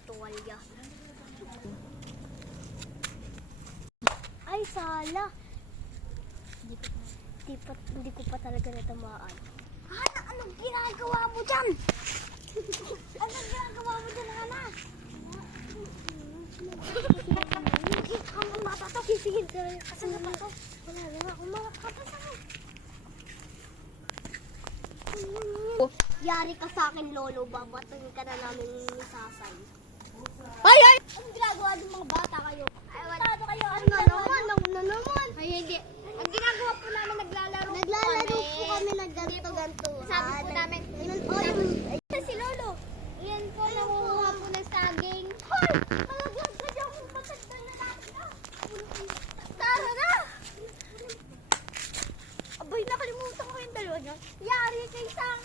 ng tuwalya. Ay, sala. Hindi ko pa talaga natamaan. Hana, anong ginagawa mo dyan? Anong ginagawa mo dyan, Hana? Ang bata to. Sige, asan na ba to? Wala na. Umakakata sa akin. Yari ka sa akin, Lolo. Babatuhin ka na namin ni Sasay. Ay! Anong ginagawa ng mga bata kayo? Ay, wala kayo. Ano na naman? Ay, hindi. Ang ginagawa po namin, naglalaro po kami. Nagganto-ganto. Sabi po namin, si Lolo. Yan po, nanguha po ng saging. Hoy! Talagang kanya akong matagdang na natin. Tara na! Abay, nakalimutan ko yung dalawa niya. Yari kayo sa akin.